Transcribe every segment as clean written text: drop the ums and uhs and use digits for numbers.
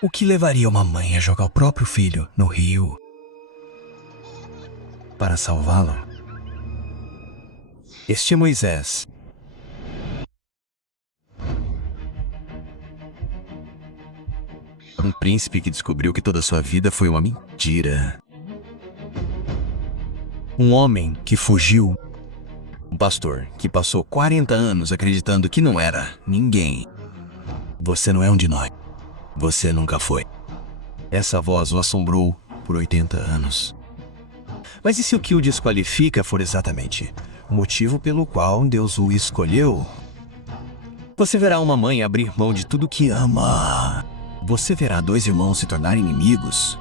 O que levaria uma mãe a jogar o próprio filho no rio para salvá-lo? Este é Moisés. Um príncipe que descobriu que toda sua vida foi uma mentira. Um homem que fugiu. Um pastor que passou 40 anos acreditando que não era ninguém. Você não é um de nós. Você nunca foi. Essa voz o assombrou por 80 anos. Mas e se o que o desqualifica for exatamente o motivo pelo qual Deus o escolheu? Você verá uma mãe abrir mão de tudo que ama. Você verá dois irmãos se tornarem inimigos.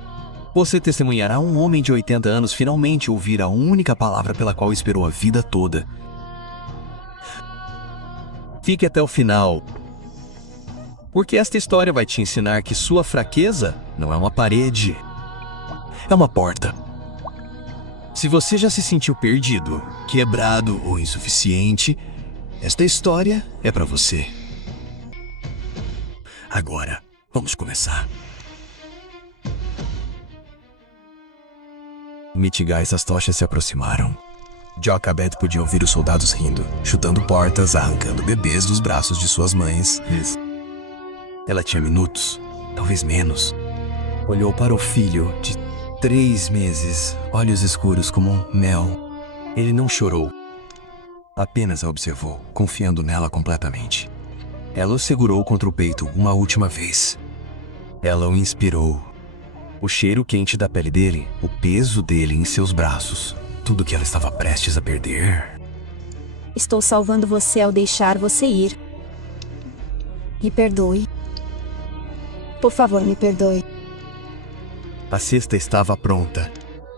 Você testemunhará um homem de 80 anos finalmente ouvir a única palavra pela qual esperou a vida toda. Fique até o final, porque esta história vai te ensinar que sua fraqueza não é uma parede, é uma porta. Se você já se sentiu perdido, quebrado ou insuficiente, esta história é para você. Agora, vamos começar. Mitigar as tochas se aproximaram. Jochebed podia ouvir os soldados rindo, chutando portas, arrancando bebês dos braços de suas mães. Ela tinha minutos, talvez menos. Olhou para o filho de 3 meses, olhos escuros como mel. Ele não chorou, apenas a observou, confiando nela completamente. Ela o segurou contra o peito uma última vez. Ela o inspirou. O cheiro quente da pele dele, o peso dele em seus braços, tudo que ela estava prestes a perder. Estou salvando você ao deixar você ir. Me perdoe. Por favor, me perdoe. A cesta estava pronta.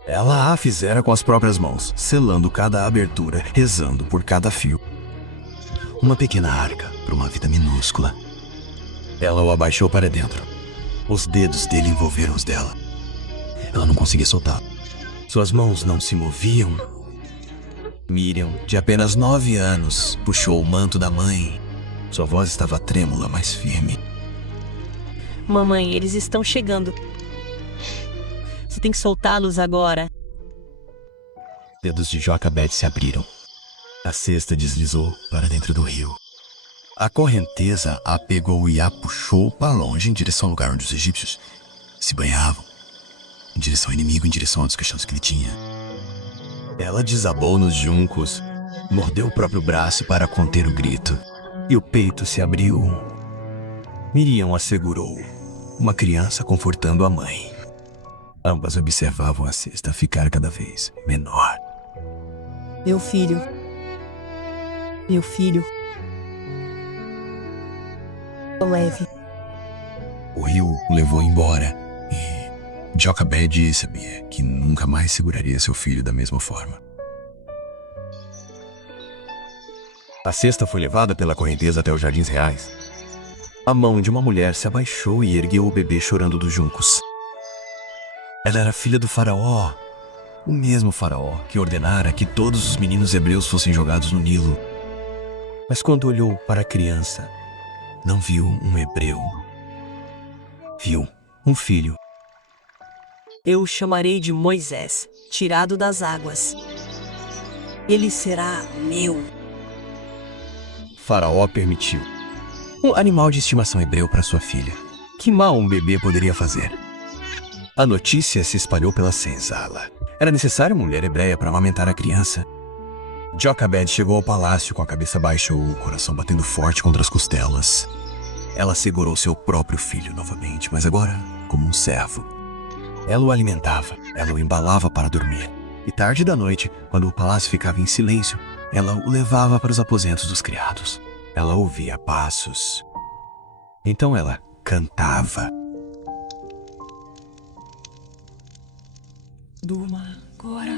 Ela a fizera com as próprias mãos, selando cada abertura, rezando por cada fio. Uma pequena arca para uma vida minúscula. Ela o abaixou para dentro. Os dedos dele envolveram os dela. Ela não conseguia soltar. Suas mãos não se moviam. Miriam, de apenas 9 anos, puxou o manto da mãe. Sua voz estava trêmula, mas firme. Mamãe, eles estão chegando. Você tem que soltá-los agora. Dedos de Jochebed se abriram. A cesta deslizou para dentro do rio. A correnteza a pegou e a puxou para longe em direção ao lugar onde os egípcios se banhavam. Em direção ao inimigo, em direção aos caixões que ele tinha. Ela desabou nos juncos, mordeu o próprio braço para conter o grito. E o peito se abriu. Miriam a segurou, uma criança confortando a mãe. Ambas observavam a cesta ficar cada vez menor. Meu filho. Meu filho. Leve. O rio o levou embora e Jochebed sabia que nunca mais seguraria seu filho da mesma forma. A cesta foi levada pela correnteza até os jardins reais. A mão de uma mulher se abaixou e ergueu o bebê chorando dos juncos. Ela era filha do faraó, o mesmo faraó que ordenara que todos os meninos hebreus fossem jogados no Nilo. Mas quando olhou para a criança, não viu um hebreu. Viu um filho. Eu o chamarei de Moisés, tirado das águas. Ele será meu. Faraó permitiu. Um animal de estimação hebreu para sua filha. Que mal um bebê poderia fazer? A notícia se espalhou pela senzala. Era necessária uma mulher hebreia para amamentar a criança. Jochebed chegou ao palácio com a cabeça baixa, o coração batendo forte contra as costelas. Ela segurou seu próprio filho novamente, mas agora como um servo. Ela o alimentava, ela o embalava para dormir. E tarde da noite, quando o palácio ficava em silêncio, ela o levava para os aposentos dos criados. Ela ouvia passos. Então ela cantava. Durma agora.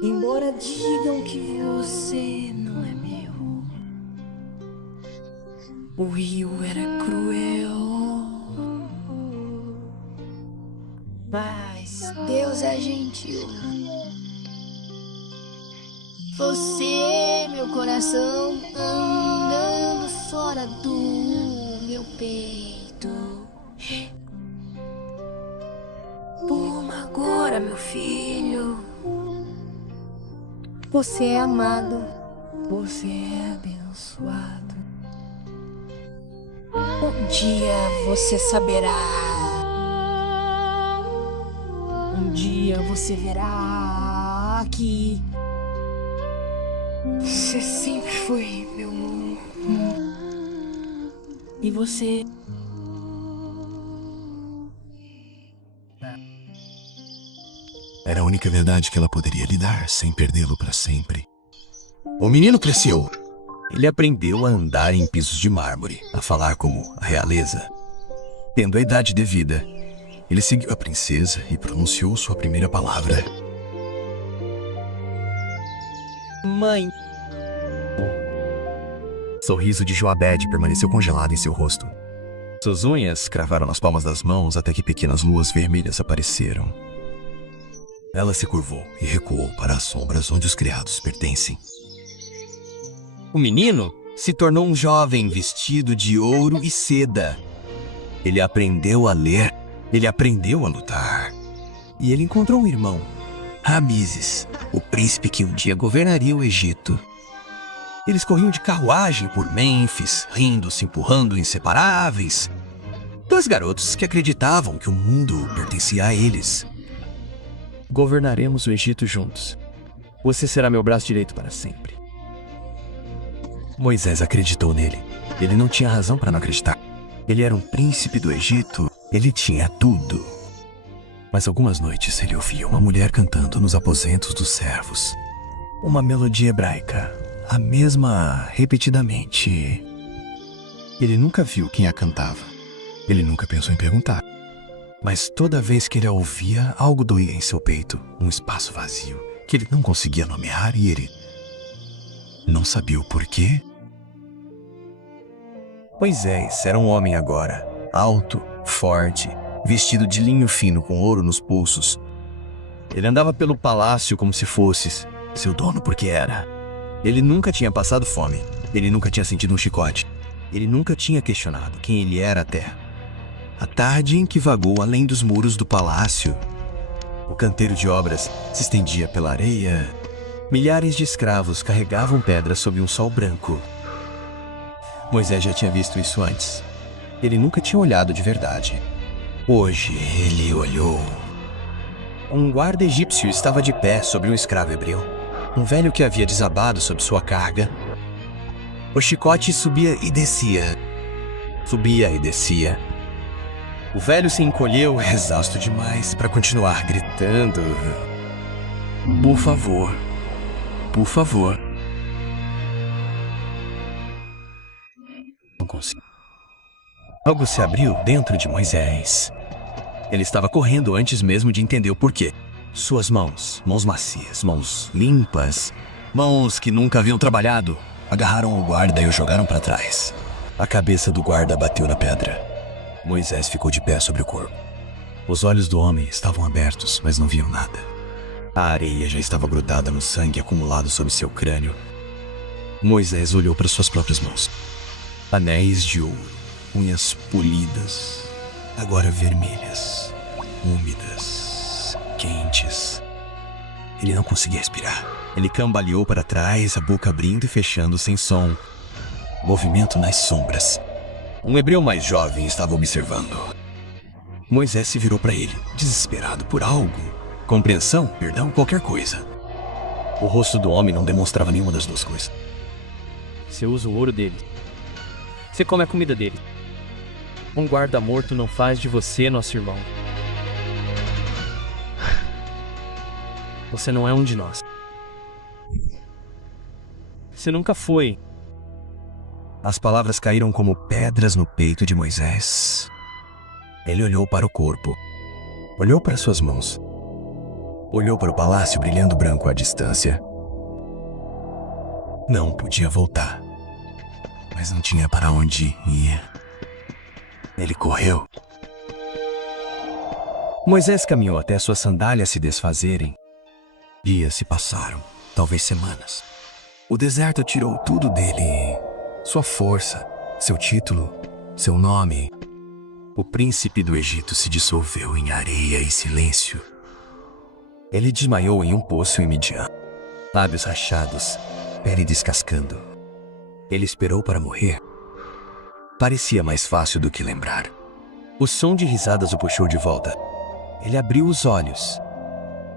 Embora digam que você não é meu. O rio era cruel. Mas Deus é gentil. Você, meu coração, andando fora do meu meu peito. Toma agora, meu filho. Você é amado. Você é abençoado. Um dia você saberá. Um dia você verá que você sempre foi meu amor. E você Era a única verdade que ela poderia lhe dar sem perdê-lo para sempre. O menino cresceu. Ele aprendeu a andar em pisos de mármore, a falar como a realeza. Tendo a idade devida, ele seguiu a princesa e pronunciou sua primeira palavra. Mãe. O sorriso de Joabed permaneceu congelado em seu rosto. Suas unhas cravaram nas palmas das mãos até que pequenas luas vermelhas apareceram. Ela se curvou e recuou para as sombras onde os criados pertencem. O menino se tornou um jovem vestido de ouro e seda. Ele aprendeu a ler, ele aprendeu a lutar. E ele encontrou um irmão, Ramizes, o príncipe que um dia governaria o Egito. Eles corriam de carruagem por Mênfis, rindo, se empurrando, inseparáveis. Dois garotos que acreditavam que o mundo pertencia a eles. Governaremos o Egito juntos. Você será meu braço direito para sempre. Moisés acreditou nele. Ele não tinha razão para não acreditar. Ele era um príncipe do Egito. Ele tinha tudo. Mas algumas noites ele ouvia uma mulher cantando nos aposentos dos servos. Uma melodia hebraica, a mesma repetidamente. Ele nunca viu quem a cantava. Ele nunca pensou em perguntar. Mas toda vez que ele a ouvia, algo doía em seu peito, um espaço vazio, que ele não conseguia nomear e ele não sabia o porquê. Moisés era um homem agora, alto, forte, vestido de linho fino com ouro nos pulsos. Ele andava pelo palácio como se fosse seu dono, porque era. Ele nunca tinha passado fome, ele nunca tinha sentido um chicote, ele nunca tinha questionado quem ele era até a tarde em que vagou além dos muros do palácio. O canteiro de obras se estendia pela areia. Milhares de escravos carregavam pedras sob um sol branco. Moisés já tinha visto isso antes. Ele nunca tinha olhado de verdade. Hoje ele olhou. Um guarda egípcio estava de pé sobre um escravo hebreu. Um velho que havia desabado sob sua carga. O chicote subia e descia. Subia e descia. O velho se encolheu, exausto demais, para continuar gritando. Por favor. Por favor. Não consigo. Algo se abriu dentro de Moisés. Ele estava correndo antes mesmo de entender o porquê. Suas mãos macias, mãos limpas, mãos que nunca haviam trabalhado, agarraram o guarda e o jogaram para trás. A cabeça do guarda bateu na pedra. Moisés ficou de pé sobre o corpo. Os olhos do homem estavam abertos, mas não viam nada. A areia já estava grudada no sangue acumulado sobre seu crânio. Moisés olhou para suas próprias mãos. Anéis de ouro, unhas polidas, agora vermelhas, úmidas, quentes. Ele não conseguia respirar. Ele cambaleou para trás, a boca abrindo e fechando sem som. Movimento nas sombras. Um hebreu mais jovem estava observando. Moisés se virou para ele, desesperado por algo. Compreensão, perdão, qualquer coisa. O rosto do homem não demonstrava nenhuma das duas coisas. Você usa o ouro dele. Você come a comida dele. Um guarda morto não faz de você nosso irmão. Você não é um de nós. Você nunca foi. As palavras caíram como pedras no peito de Moisés. Ele olhou para o corpo. Olhou para suas mãos. Olhou para o palácio brilhando branco à distância. Não podia voltar. Mas não tinha para onde ir. Ele correu. Moisés caminhou até suas sandálias se desfazerem. Dias se passaram, talvez semanas. O deserto tirou tudo dele. Sua força, seu título, Seu nome, o príncipe do Egito, se dissolveu em areia e silêncio. Ele desmaiou em um poço em Midian, lábios rachados, pele descascando. Ele esperou para morrer. Parecia mais fácil do que lembrar. O som de risadas o puxou de volta. Ele abriu os olhos.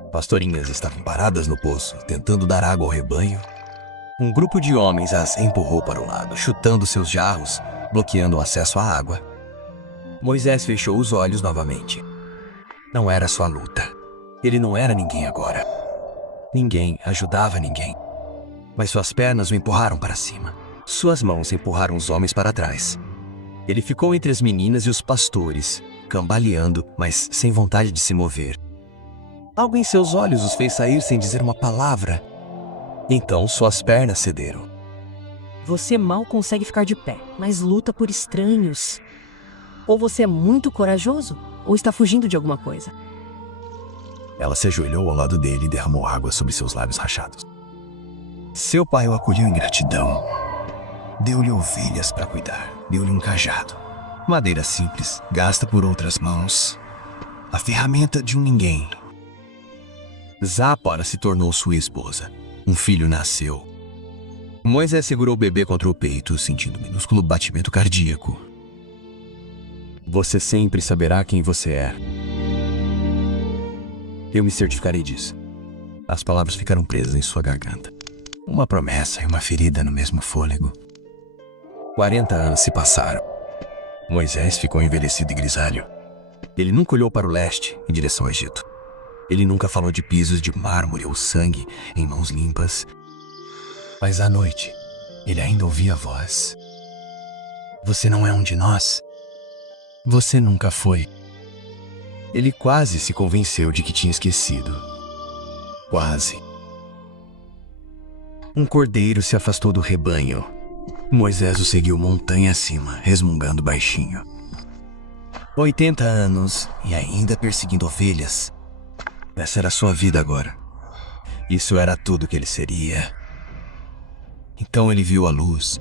Pastorinhas estavam paradas no poço, tentando dar água ao rebanho. Um grupo de homens as empurrou para o lado, chutando seus jarros, bloqueando o acesso à água. Moisés fechou os olhos novamente. Não era sua luta. Ele não era ninguém agora. Ninguém ajudava ninguém. Mas suas pernas o empurraram para cima. Suas mãos empurraram os homens para trás. Ele ficou entre as meninas e os pastores, cambaleando, mas sem vontade de se mover. Algo em seus olhos os fez sair sem dizer uma palavra. Então suas pernas cederam. Você mal consegue ficar de pé, mas luta por estranhos. Ou você é muito corajoso, ou está fugindo de alguma coisa. Ela se ajoelhou ao lado dele e derramou água sobre seus lábios rachados. Seu pai o acolheu em gratidão. Deu-lhe ovelhas para cuidar. Deu-lhe um cajado. Madeira simples, gasta por outras mãos. A ferramenta de um ninguém. Zápora se tornou sua esposa. Um filho nasceu. Moisés segurou o bebê contra o peito, sentindo um minúsculo batimento cardíaco. Você sempre saberá quem você é. Eu me certificarei disso. As palavras ficaram presas em sua garganta. Uma promessa e uma ferida no mesmo fôlego. 40 anos se passaram. Moisés ficou envelhecido e grisalho. Ele nunca olhou para o leste, em direção ao Egito. Ele nunca falou de pisos de mármore ou sangue em mãos limpas. Mas à noite, ele ainda ouvia a voz. Você não é um de nós. Você nunca foi. Ele quase se convenceu de que tinha esquecido. Quase. Um cordeiro se afastou do rebanho. Moisés o seguiu montanha acima, resmungando baixinho. 80 anos e ainda perseguindo ovelhas. Essa era a sua vida agora. Isso era tudo que ele seria. Então ele viu a luz.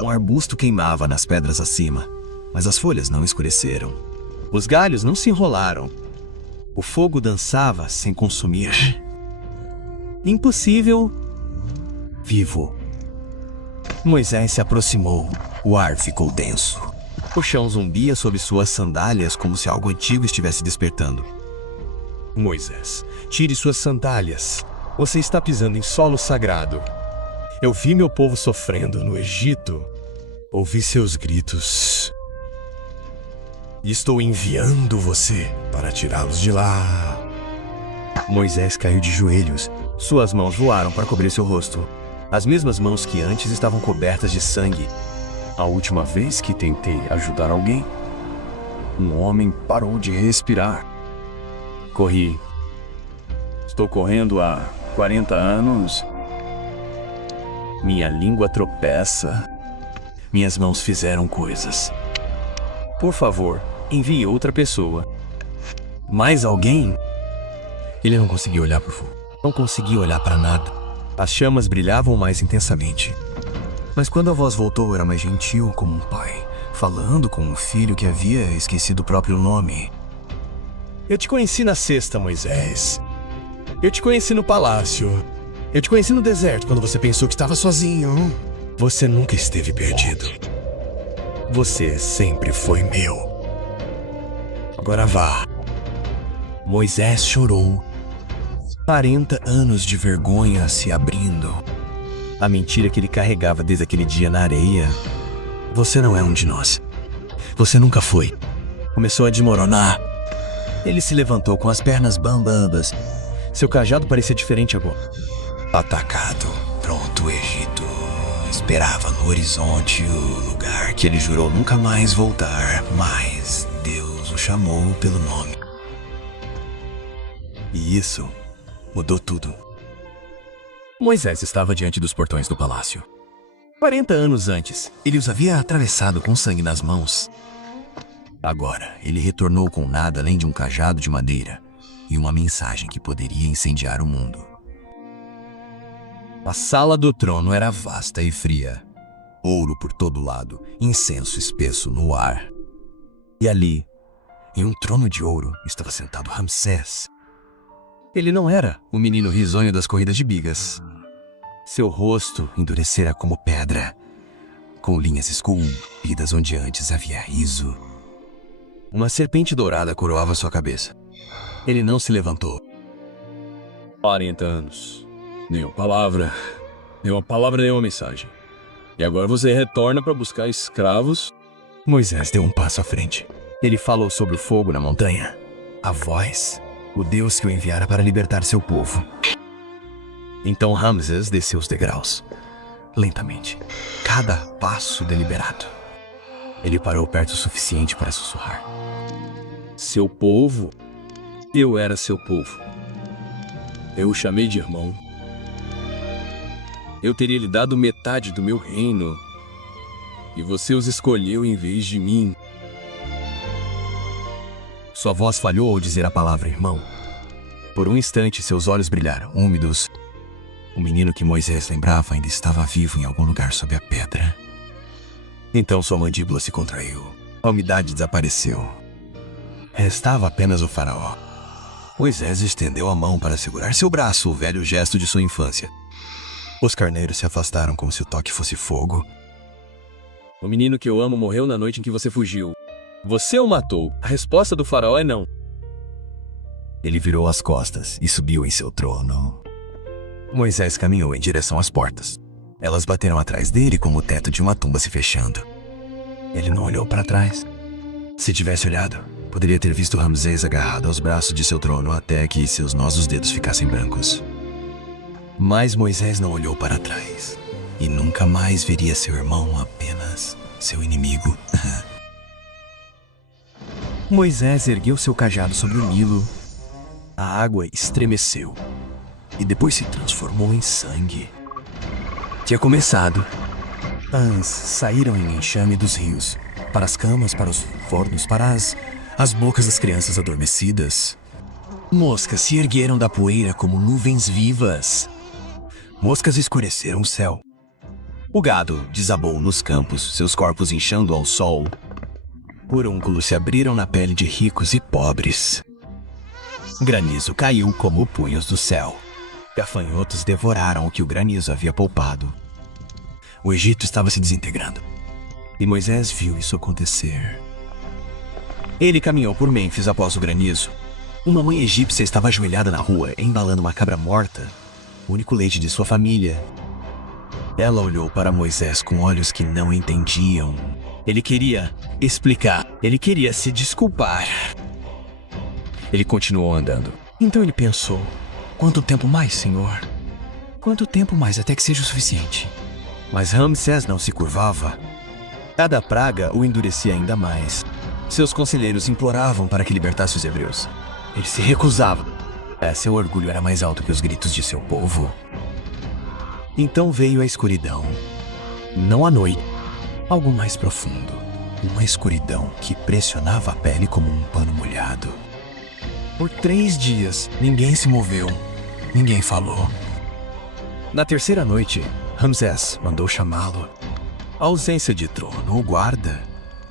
Um arbusto queimava nas pedras acima, mas as folhas não escureceram. Os galhos não se enrolaram. O fogo dançava sem consumir. Impossível. Vivo. Moisés se aproximou. O ar ficou denso. O chão zumbia sob suas sandálias como se algo antigo estivesse despertando. Moisés, tire suas sandálias. Você está pisando em solo sagrado. Eu vi meu povo sofrendo no Egito. Ouvi seus gritos. E estou enviando você para tirá-los de lá. Moisés caiu de joelhos. Suas mãos voaram para cobrir seu rosto. As mesmas mãos que antes estavam cobertas de sangue. A última vez que tentei ajudar alguém, um homem parou de respirar. Corri. Estou correndo há 40 anos. Minha língua tropeça. Minhas mãos fizeram coisas. Por favor, envie outra pessoa. Mais alguém? Ele não conseguia olhar para o fogo. Não conseguia olhar para nada. As chamas brilhavam mais intensamente. Mas quando a voz voltou, era mais gentil, como um pai, falando com um filho que havia esquecido o próprio nome. Eu te conheci na cesta, Moisés. Eu te conheci no palácio. Eu te conheci no deserto quando você pensou que estava sozinho. Você nunca esteve perdido. Você sempre foi meu. Agora vá. Moisés chorou. 40 anos de vergonha se abrindo. A mentira que ele carregava desde aquele dia na areia. Você não é um de nós. Você nunca foi. Começou a desmoronar. Ele se levantou com as pernas bambambas. Seu cajado parecia diferente agora. Atacado, pronto, o Egito esperava no horizonte o lugar que ele jurou nunca mais voltar, mas Deus o chamou pelo nome. E isso mudou tudo. Moisés estava diante dos portões do palácio. 40 anos antes, ele os havia atravessado com sangue nas mãos. Agora, ele retornou com nada além de um cajado de madeira e uma mensagem que poderia incendiar o mundo. A sala do trono era vasta e fria. ouro por todo lado, incenso espesso no ar. E ali, em um trono de ouro, estava sentado Ramsés. Ele não era o menino risonho das corridas de bigas. Seu rosto endurecera como pedra, com linhas esculpidas onde antes havia riso. Uma serpente dourada coroava sua cabeça. Ele não se levantou. 40 anos. Nenhuma palavra, nenhuma mensagem. E agora você retorna para buscar escravos? Moisés deu um passo à frente. Ele falou sobre o fogo na montanha. A voz, o Deus que o enviara para libertar seu povo. Então Ramsés desceu os degraus, lentamente, cada passo deliberado. Ele parou perto o suficiente para sussurrar. Seu povo? Eu era seu povo. Eu o chamei de irmão. Eu teria lhe dado metade do meu reino. E você os escolheu em vez de mim. Sua voz falhou ao dizer a palavra irmão. Por um instante, seus olhos brilharam, úmidos. O menino que Moisés lembrava ainda estava vivo em algum lugar sob a pedra. Então sua mandíbula se contraiu. A umidade desapareceu. Restava apenas o faraó. Moisés estendeu a mão para segurar seu braço, o velho gesto de sua infância. Os carneiros se afastaram como se o toque fosse fogo. O menino que eu amo morreu na noite em que você fugiu. Você o matou. A resposta do faraó é não. Ele virou as costas e subiu em seu trono. Moisés caminhou em direção às portas. Elas bateram atrás dele como o teto de uma tumba se fechando. Ele não olhou para trás. Se tivesse olhado, poderia ter visto Ramsés agarrado aos braços de seu trono até que seus nós dos dedos ficassem brancos. Mas Moisés não olhou para trás. E nunca mais veria seu irmão, apenas seu inimigo. Moisés ergueu seu cajado sobre o Nilo. A água estremeceu e depois se transformou em sangue. Tinha começado. Ãs saíram em enxame dos rios, para as camas, para os fornos, para as bocas das crianças adormecidas. Moscas se ergueram da poeira como nuvens vivas. Moscas escureceram o céu. O gado desabou nos campos, seus corpos inchando ao sol. Furúnculos se abriram na pele de ricos e pobres. Granizo caiu como punhos do céu. Gafanhotos devoraram o que o granizo havia poupado. O Egito estava se desintegrando. E Moisés viu isso acontecer. Ele caminhou por Mênfis após o granizo. Uma mãe egípcia estava ajoelhada na rua, embalando uma cabra morta, o único leite de sua família. Ela olhou para Moisés com olhos que não entendiam. Ele queria explicar. Ele queria se desculpar. Ele continuou andando. Então ele pensou: quanto tempo mais, Senhor? Quanto tempo mais até que seja o suficiente? Mas Ramsés não se curvava. Cada praga o endurecia ainda mais. Seus conselheiros imploravam para que libertasse os hebreus. Ele se recusava. Seu orgulho era mais alto que os gritos de seu povo. Então veio a escuridão. Não a noite. Algo mais profundo. Uma escuridão que pressionava a pele como um pano molhado. Por 3 dias, ninguém se moveu. Ninguém falou. Na terceira noite, Ramsés mandou chamá-lo. A ausência de trono o guarda.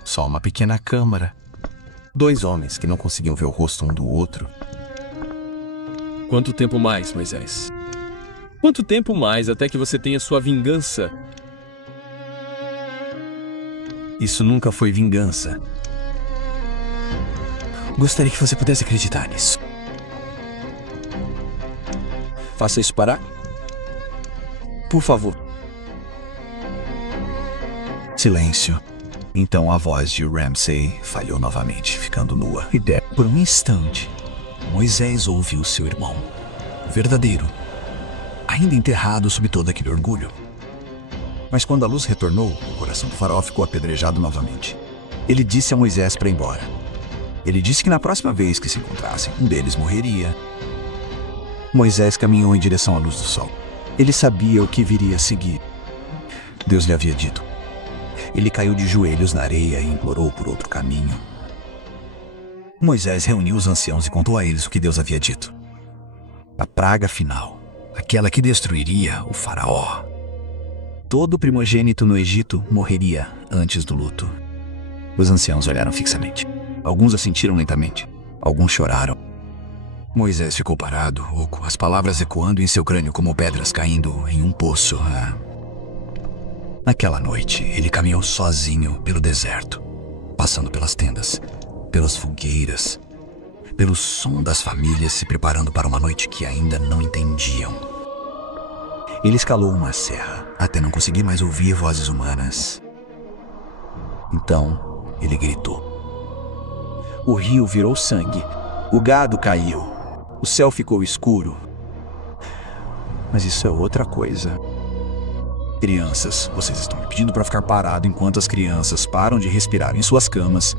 Só uma pequena câmara. 2 homens que não conseguiam ver o rosto um do outro. Quanto tempo mais, Moisés? Quanto tempo mais até que você tenha sua vingança? Isso nunca foi vingança. Gostaria que você pudesse acreditar nisso. Faça isso parar. Por favor. Silêncio. Então a voz de Ramsay falhou novamente, ficando nua. E por um instante, Moisés ouviu seu irmão, o verdadeiro, ainda enterrado sob todo aquele orgulho. Mas quando a luz retornou, o coração do faraó ficou apedrejado novamente. Ele disse a Moisés para ir embora. Ele disse que na próxima vez que se encontrassem, um deles morreria. Moisés caminhou em direção à luz do sol. Ele sabia o que viria a seguir. Deus lhe havia dito. Ele caiu de joelhos na areia e implorou por outro caminho. Moisés reuniu os anciãos e contou a eles o que Deus havia dito. A praga final, aquela que destruiria o faraó. Todo primogênito no Egito morreria antes do luto. Os anciãos olharam fixamente. Alguns assentiram lentamente. Alguns choraram. Moisés ficou parado, oco, as palavras ecoando em seu crânio como pedras caindo em um poço. Naquela noite, ele caminhou sozinho pelo deserto, passando pelas tendas, pelas fogueiras, pelo som das famílias se preparando para uma noite que ainda não entendiam. Ele escalou uma serra até não conseguir mais ouvir vozes humanas. Então, ele gritou. O rio virou sangue, o gado caiu, o céu ficou escuro. Mas isso é outra coisa. Crianças, vocês estão me pedindo para ficar parado enquanto as crianças param de respirar em suas camas.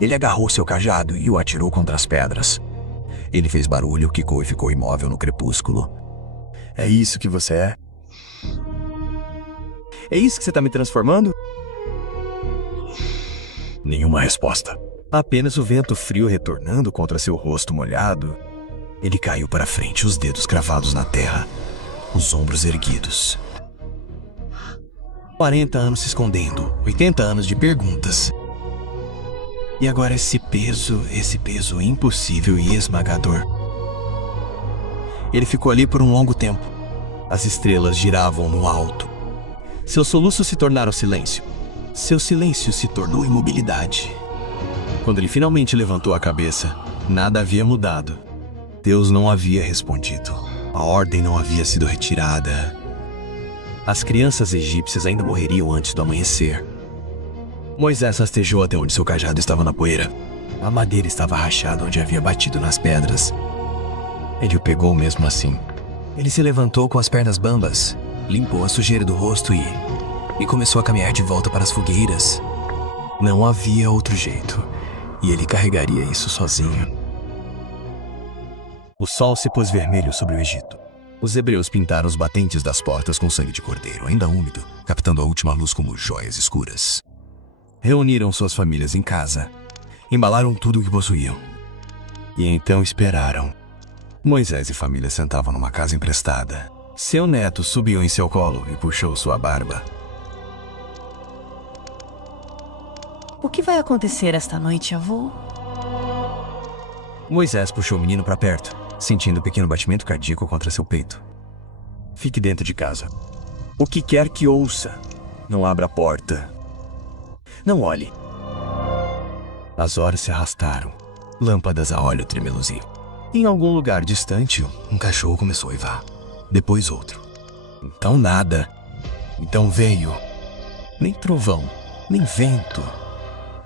Ele agarrou seu cajado e o atirou contra as pedras. Ele fez barulho, quicou e ficou imóvel no crepúsculo. É isso que você é? É isso que você está me transformando? Nenhuma resposta. Apenas o vento frio retornando contra seu rosto molhado. Ele caiu para frente, os dedos cravados na terra, os ombros erguidos. 40 anos se escondendo, 80 anos de perguntas. E agora esse peso impossível e esmagador. Ele ficou ali por um longo tempo. As estrelas giravam no alto. Seus soluços se tornaram silêncio. Seu silêncio se tornou imobilidade. Quando ele finalmente levantou a cabeça, nada havia mudado. Deus não havia respondido. A ordem não havia sido retirada. As crianças egípcias ainda morreriam antes do amanhecer. Moisés rastejou até onde seu cajado estava na poeira. A madeira estava rachada onde havia batido nas pedras. Ele o pegou mesmo assim. Ele se levantou com as pernas bambas, limpou a sujeira do rosto e começou a caminhar de volta para as fogueiras. Não havia outro jeito, e ele carregaria isso sozinho. O sol se pôs vermelho sobre o Egito. Os hebreus pintaram os batentes das portas com sangue de cordeiro, ainda úmido, captando a última luz como joias escuras. Reuniram suas famílias em casa, embalaram tudo o que possuíam. E então esperaram. Moisés e família sentavam numa casa emprestada. Seu neto subiu em seu colo e puxou sua barba. O que vai acontecer esta noite, avô? Moisés puxou o menino para perto, sentindo um pequeno batimento cardíaco contra seu peito. Fique dentro de casa. O que quer que ouça, não abra a porta. Não olhe. As horas se arrastaram. Lâmpadas a óleo tremeluziam. Em algum lugar distante, um cachorro começou a uivar. Depois outro. Então nada. Então veio. Nem trovão, nem vento.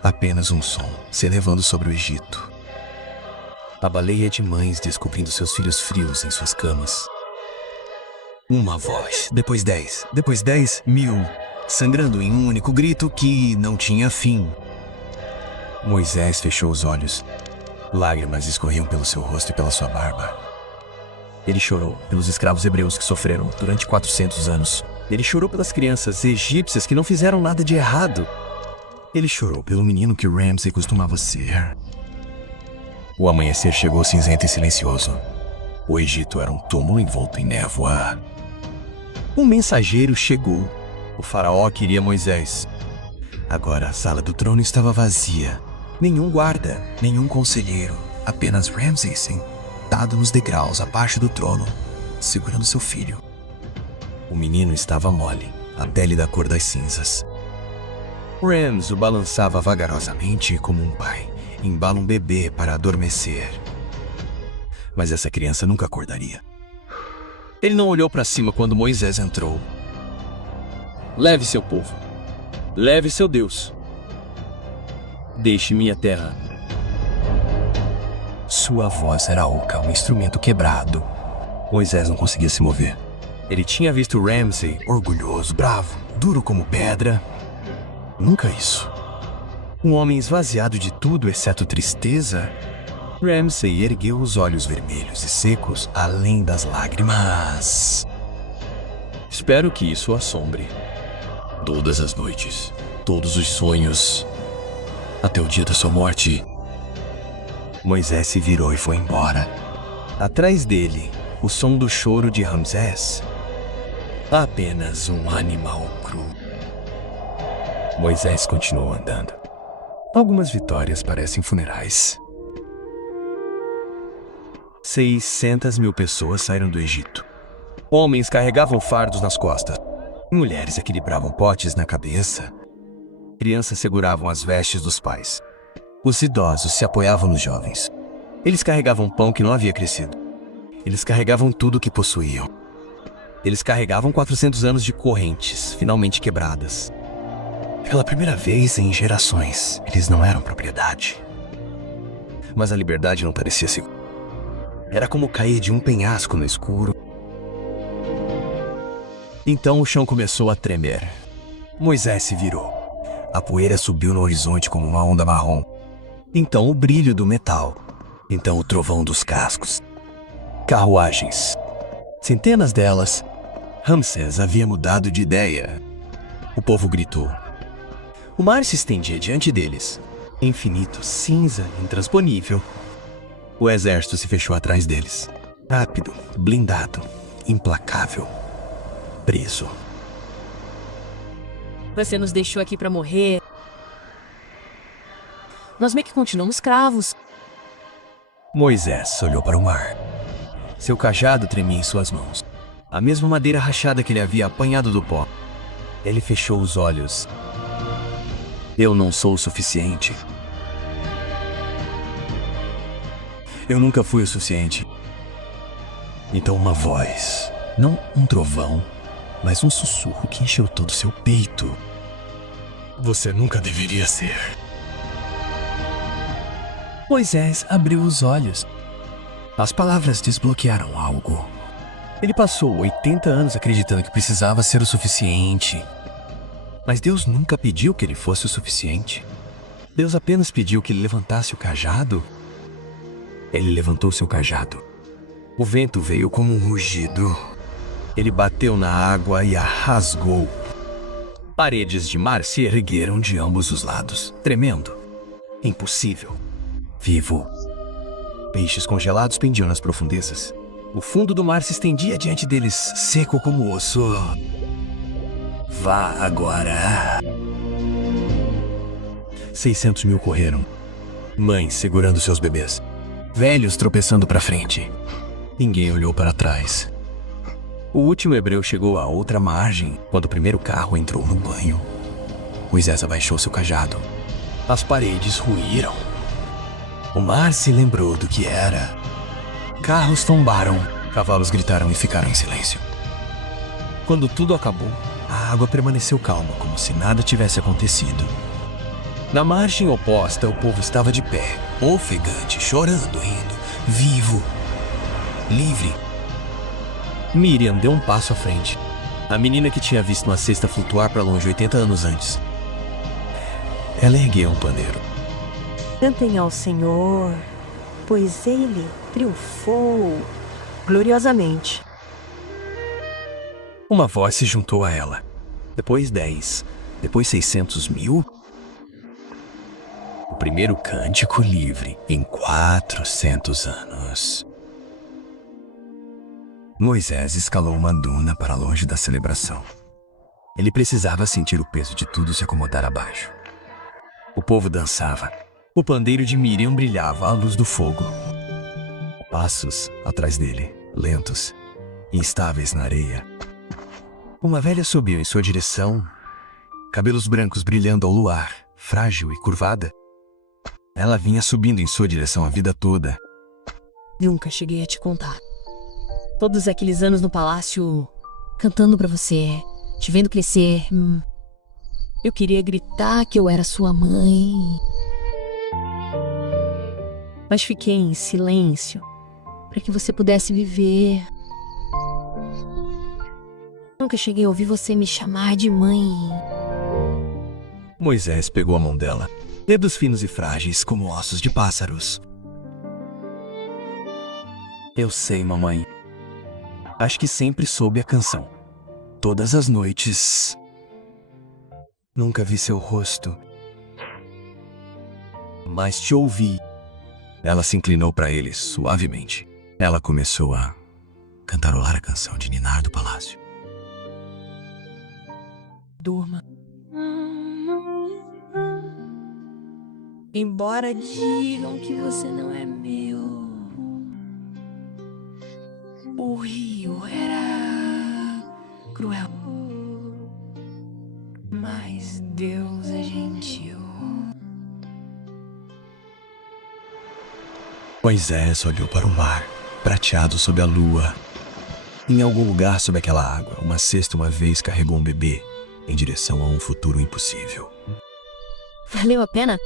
Apenas um som se elevando sobre o Egito. A baleia de mães descobrindo seus filhos frios em suas camas. Uma voz, depois 10, depois 10.000, sangrando em um único grito que não tinha fim. Moisés fechou os olhos. Lágrimas escorriam pelo seu rosto e pela sua barba. Ele chorou pelos escravos hebreus que sofreram durante 400 anos. Ele chorou pelas crianças egípcias que não fizeram nada de errado. Ele chorou pelo menino que Ramsey costumava ser. O amanhecer chegou cinzento e silencioso. O Egito era um túmulo envolto em névoa. Um mensageiro chegou. O faraó queria Moisés. Agora a sala do trono estava vazia. Nenhum guarda, nenhum conselheiro. Apenas Ramsey sentado nos degraus abaixo do trono, segurando seu filho. O menino estava mole, a pele da cor das cinzas. Rams o balançava vagarosamente como um pai embala um bebê para adormecer. Mas essa criança nunca acordaria. Ele não olhou para cima quando Moisés entrou. Leve seu povo. Leve seu Deus. Deixe minha terra. Sua voz era oca, um instrumento quebrado. Moisés não conseguia se mover. Ele tinha visto Ramsey, orgulhoso, bravo, duro como pedra. Nunca isso. Um homem esvaziado de tudo exceto tristeza. Ramsey ergueu os olhos vermelhos e secos além das lágrimas. Espero que isso o assombre. Todas as noites, todos os sonhos, até o dia da sua morte. Moisés se virou e foi embora. Atrás dele, o som do choro de Ramsés. Apenas um animal cru. Moisés continuou andando. Algumas vitórias parecem funerais. 600 mil pessoas saíram do Egito. Homens carregavam fardos nas costas. Mulheres equilibravam potes na cabeça. Crianças seguravam as vestes dos pais. Os idosos se apoiavam nos jovens. Eles carregavam pão que não havia crescido. Eles carregavam tudo o que possuíam. Eles carregavam 400 anos de correntes, finalmente quebradas. Pela primeira vez em gerações, eles não eram propriedade. Mas a liberdade não parecia segura. Era como cair de um penhasco no escuro. Então o chão começou a tremer. Moisés se virou. A poeira subiu no horizonte como uma onda marrom. Então o brilho do metal. Então o trovão dos cascos. Carruagens. Centenas delas. Ramsés havia mudado de ideia. O povo gritou. O mar se estendia diante deles. Infinito, cinza, intransponível. O exército se fechou atrás deles. Rápido, blindado, implacável. Preso. Você nos deixou aqui pra morrer. Nós meio que continuamos escravos. Moisés olhou para o mar. Seu cajado tremia em suas mãos. A mesma madeira rachada que ele havia apanhado do pó. Ele fechou os olhos. Eu não sou o suficiente. Eu nunca fui o suficiente. Então uma voz, não um trovão, mas um sussurro que encheu todo o seu peito. Você nunca deveria ser. Moisés abriu os olhos. As palavras desbloquearam algo. Ele passou 80 anos acreditando que precisava ser o suficiente. Mas Deus nunca pediu que ele fosse o suficiente. Deus apenas pediu que ele levantasse o cajado. Ele levantou seu cajado. O vento veio como um rugido. Ele bateu na água e a rasgou. Paredes de mar se ergueram de ambos os lados, tremendo. Impossível. Vivo. Peixes congelados pendiam nas profundezas. O fundo do mar se estendia diante deles, seco como osso. Vá agora. 600 mil correram. Mães segurando seus bebês. Velhos tropeçando para frente. Ninguém olhou para trás. O último hebreu chegou à outra margem quando o primeiro carro entrou no banho. Moisés abaixou seu cajado. As paredes ruíram. O mar se lembrou do que era. Carros tombaram. Cavalos gritaram e ficaram em silêncio. Quando tudo acabou, a água permaneceu calma, como se nada tivesse acontecido. Na margem oposta, o povo estava de pé, ofegante, chorando, rindo, vivo, livre. Miriam deu um passo à frente. A menina que tinha visto uma cesta flutuar para longe 80 anos antes. Ela ergueu um pandeiro. Cantem ao Senhor, pois Ele triunfou gloriosamente. Uma voz se juntou a ela. Depois 10, depois 600 mil. O primeiro cântico livre em 400 anos. Moisés escalou uma duna para longe da celebração. Ele precisava sentir o peso de tudo se acomodar abaixo. O povo dançava. O pandeiro de Miriam brilhava à luz do fogo. Passos atrás dele, lentos, instáveis na areia. Uma velha subiu em sua direção, cabelos brancos brilhando ao luar, frágil e curvada. Ela vinha subindo em sua direção a vida toda. Nunca cheguei a te contar. Todos aqueles anos no palácio, cantando pra você, te vendo crescer. Eu queria gritar que eu era sua mãe. Mas fiquei em silêncio para que você pudesse viver. Nunca cheguei a ouvir você me chamar de mãe. Moisés pegou a mão dela, dedos finos e frágeis como ossos de pássaros. Eu sei, mamãe. Acho que sempre soube a canção. Todas as noites. Nunca vi seu rosto. Mas te ouvi. Ela se inclinou para ele suavemente. Ela começou a cantarolar a canção de Ninar do Palácio. Durma. Embora digam que você não é meu, o rio era cruel, mas Deus é gentil. Moisés olhou para o mar, prateado sob a lua. Em algum lugar sob aquela água, uma cesta uma vez carregou um bebê em direção a um futuro impossível. Valeu a pena?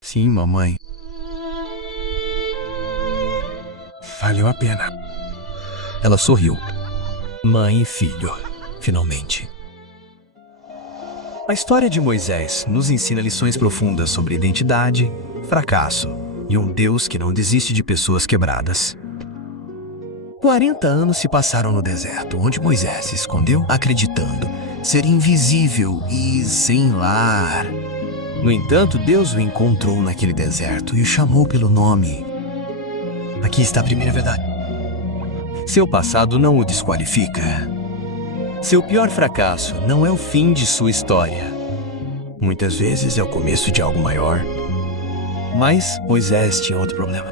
Sim, mamãe. Valeu a pena. Ela sorriu. Mãe e filho, finalmente. A história de Moisés nos ensina lições profundas sobre identidade, fracasso e um Deus que não desiste de pessoas quebradas. 40 anos se passaram no deserto, onde Moisés se escondeu, acreditando ser invisível e sem lar. No entanto, Deus o encontrou naquele deserto e o chamou pelo nome. Aqui está a primeira verdade. Seu passado não o desqualifica. Seu pior fracasso não é o fim de sua história. Muitas vezes é o começo de algo maior. Mas Moisés tinha outro problema.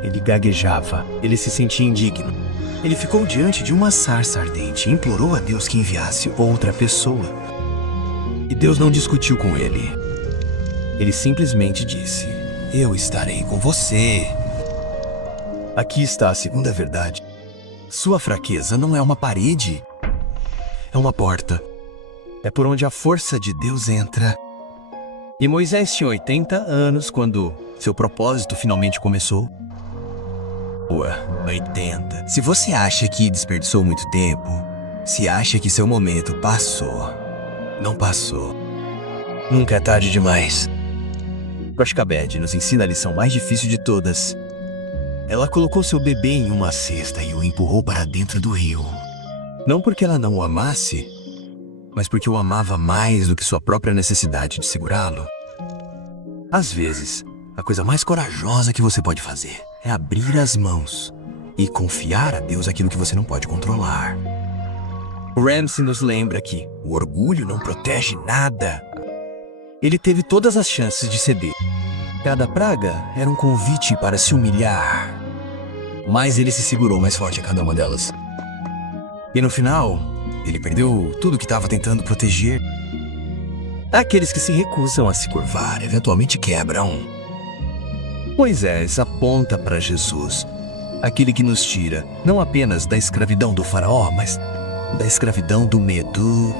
Ele gaguejava, ele se sentia indigno. Ele ficou diante de uma sarça ardente e implorou a Deus que enviasse outra pessoa. E Deus não discutiu com ele. Ele simplesmente disse: "Eu estarei com você." Aqui está a segunda verdade. Sua fraqueza não é uma parede, é uma porta. É por onde a força de Deus entra. E Moisés tinha 80 anos quando seu propósito finalmente começou. 80. Se você acha que desperdiçou muito tempo, se acha que seu momento passou, não passou. Nunca é tarde demais. Jochebed nos ensina a lição mais difícil de todas. Ela colocou seu bebê em uma cesta e o empurrou para dentro do rio. Não porque ela não o amasse, mas porque o amava mais do que sua própria necessidade de segurá-lo. Às vezes, a coisa mais corajosa que você pode fazer é abrir as mãos e confiar a Deus aquilo que você não pode controlar. Ramsey nos lembra que o orgulho não protege nada. Ele teve todas as chances de ceder. Cada praga era um convite para se humilhar. Mas ele se segurou mais forte a cada uma delas. E no final, ele perdeu tudo que estava tentando proteger. Aqueles que se recusam a se curvar eventualmente quebram. Moisés aponta para Jesus, aquele que nos tira não apenas da escravidão do faraó, mas da escravidão do medo,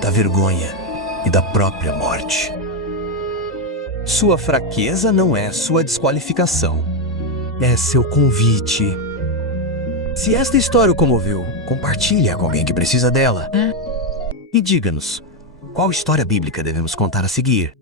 da vergonha e da própria morte. Sua fraqueza não é sua desqualificação, é seu convite. Se esta história o comoveu, compartilhe-a com alguém que precisa dela. E diga-nos, qual história bíblica devemos contar a seguir?